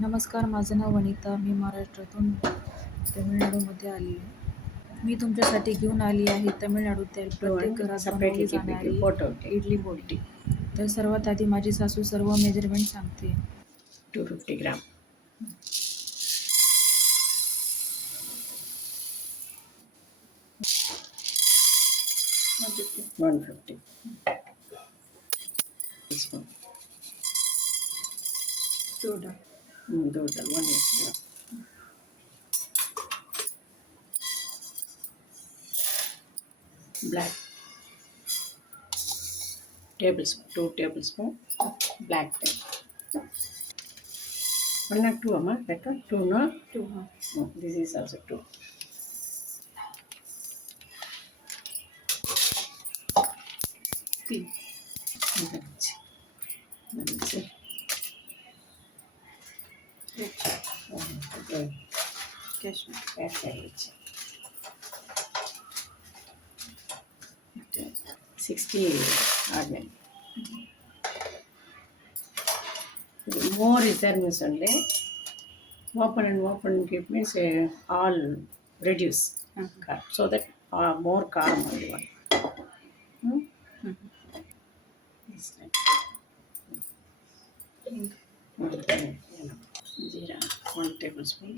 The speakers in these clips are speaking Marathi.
नमस्कार, माझं नाव वनिता. मी महाराष्ट्रातून तमिळनाडूमध्ये आली आहे. मी तुमच्यासाठी घेऊन आली आहे तमिळनाडूतील प्रत्येक घरात बनवली जाणारी इडली पोडी. तर सर्वात आधी माझी सासू सर्व मेजरमेंट सांगते. 250 ग्राम. 150 teaspoon. Total. Total 1 year. Black tablespoon, 2 tablespoon black pepper. 1 or 2 amma, that one 2 no? 2. No, this is also 2. P. Let's see. Okay. Cashmere. 60 ordinary. More is there means only open and keep means all reduce so that more calm only one. This like Jeera 1 tablespoon,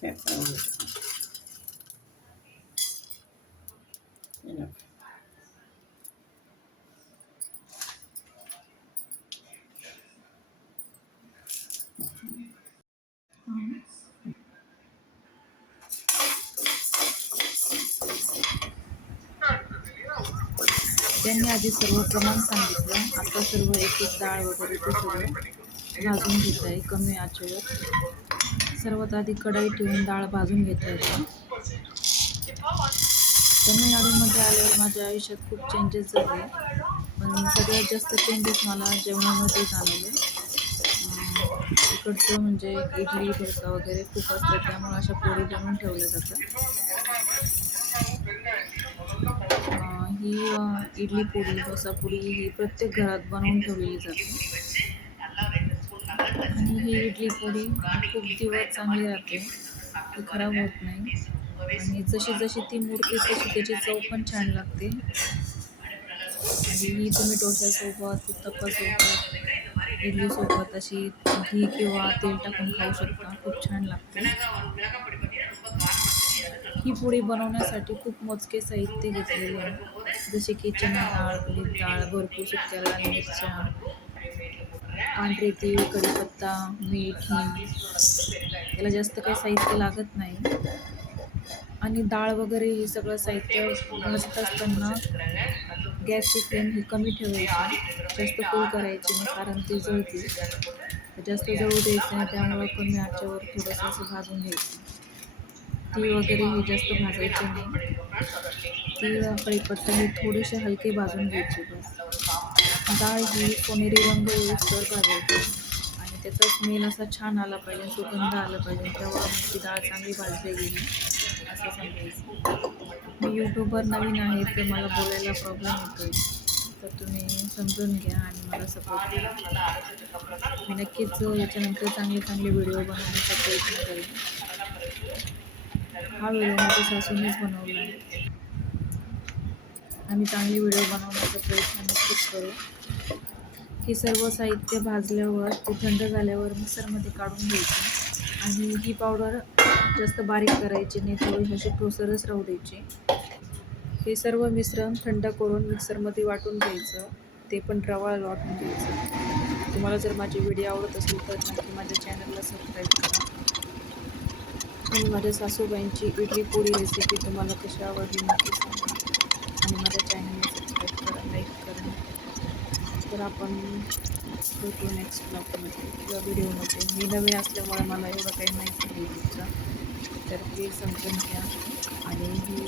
pepper 1 tablespoon. Enough. त्यांनी आधी सर्व प्रमाण सांगितलं. आता सर्व एक एक डाळ वगैरे ते सगळं भाजून घेत आहे कमी आचेवर. सर्वात आधी कढई ठेवून डाळ भाजून घेता येते. तमिळनाडूमध्ये आल्यावर माझ्या आयुष्यात खूप चेंजेस झाले, पण सगळ्यात जास्त चेंजेस मला जेवणामध्ये जाणवले. इकडचं म्हणजे इडली डोसा वगैरे खूप असतं, त्यामुळे अशा पोळी बनवून ठेवल्या जातात. ही इडली पोळी डोसा पोळी ही प्रत्येक घरात बनवून ठेवलेली जाते. आणि ही इडली पोळी खूप दिवस चांगली राहते, ती खराब होत नाही. आणि जशी जशी ती मुरते तशी त्याची चव पण छान लागते. आणि ही तुम्ही डोश्यासोबत, उत्तप्पासोबत, इडलीसोबत अशी घी किंवा तेल टाकून खाऊ शकता. खूप छान लागते. ही पोळी बनवण्यासाठी खूप मोजके साहित्य घेतलेले आहे, जसे की चणा डाळ, उडीद डाळ, भरपूर सुक्या लाल मिरच्या, पांढरे तीळ, कढीपत्ता, मीठ, हिंग. याला जास्त काही साहित्य लागत नाही. आणि डाळ वगैरे हे सगळं साहित्य भाजत असताना गॅसची फ्लेम ही कमी ठेवायची, जास्त फुल करायची नाही, कारण ती जळते. जास्त जळू द्यायचं नाही, त्यामुळं कमी आचेवर थोडंसं असं भाजून घ्यायचं. तीळ वगैरे हे जास्त भाजायचे नाही. तीळ कढीपत्ता हे थोडेसे हलके भाजून घ्यायचे बस. डाळ ही सोनेरी रंग येऊस्तोवर भाजायची आणि त्याचा स्मेल असा छान आला पाहिजे, सुगंध आला पाहिजे, तेव्हा ती डाळ चांगली भाजली गेली असं समजायचं. मी यूट्यूबवर नवीन आहे, तर मला बोलायला प्रॉब्लेम येतोय, तर तुम्ही समजून घ्या आणि मला सपोर्ट करा. मी नक्कीच याच्यानंतर चांगले चांगले व्हिडिओ बनवण्याचा प्रयत्न करेन. हा व्हिडिओ माझ्या सासूनेच बनवला आहे. आम्ही चांगले व्हिडिओ बनवण्याचा प्रयत्न नक्कीच करू. हे सर्व साहित्य भाजल्यावर ते थंड झाल्यावर मिक्सरमध्ये काढून घ्यायचे आणि ही पावडर जास्त बारीक करायची नाही, थोडीशी अशी ठोसरच राहू द्यायची. हे सर्व मिश्रण थंड करून मिक्सरमध्ये वाटून घ्यायचं, ते पण रवाळ वाटून घ्यायचं. तुम्हाला जर माझे व्हिडिओ आवडत असेल तर नक्की माझ्या चॅनलला सबस्क्राईब करा. आणि माझ्या सासूबाईंची इडली पोळी रेसिपी तुम्हाला कशी आवडली नक्की सांगा. आणि माझ्या चॅनलला सबस्क्राईब करा, लाईक करा. तर आपण भेटू नेक्स्ट ब्लॉगमध्ये किंवा व्हिडिओमध्ये. मी नवीन असल्यामुळे मला एवढं काही माहिती नाही तिथं, तर प्लीज समजून घ्या. आणि ही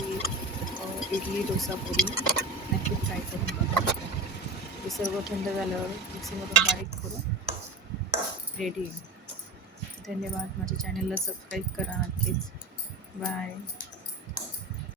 इडली डोसा पोळी नक्की ट्राय करून बघा. हे सर्व थंड झाल्यावर मिक्सीमधून बारीक करून रेडी. धन्यवाद. माझ्या चॅनलला सबस्क्राईब करा नक्कीच. बाय.